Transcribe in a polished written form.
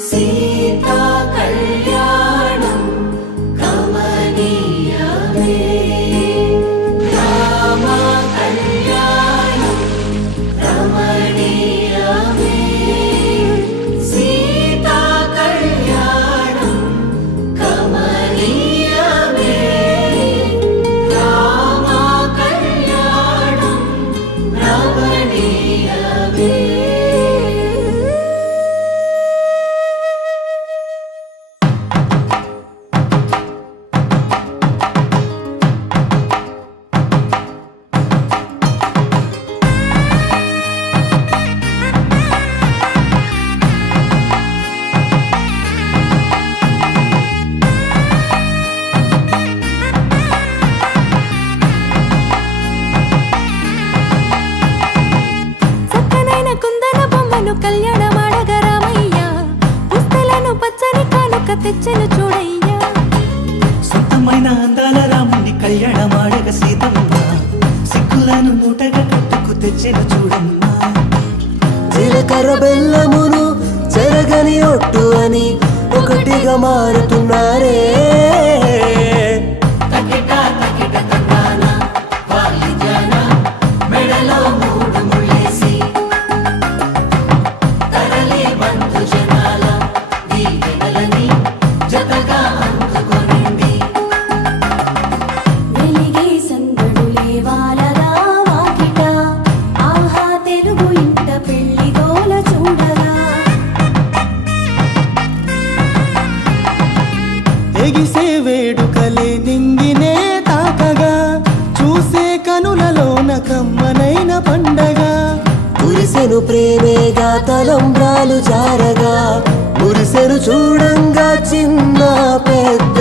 सीता कल्याणं कमनीयमे राम कल्याणं रमणीयमे सीता कल्याणं कमनीयमे राम कल्याणं रमणीयमे తెచ్చను చూడయ్యా సొంతమైన అందాల రాముని కళ్యాణమాడగ సీతమ్మ సిగ్గులను మూటగా కట్టుకు తెచ్చెను చూడమ్మా జీలకర్ర బెల్లమును చెరగని ఒట్టు అని ఒకటిగా మారుతున్నారే ఎగిసే వేడుకలే నింగినే తాకగా చూసే కనులలోన కమ్మనైన పండగ కురిసెను ప్రేమేగా తలంబ్రాలు జారగా మురిసెను చూడంగా చిన్న పెద్ద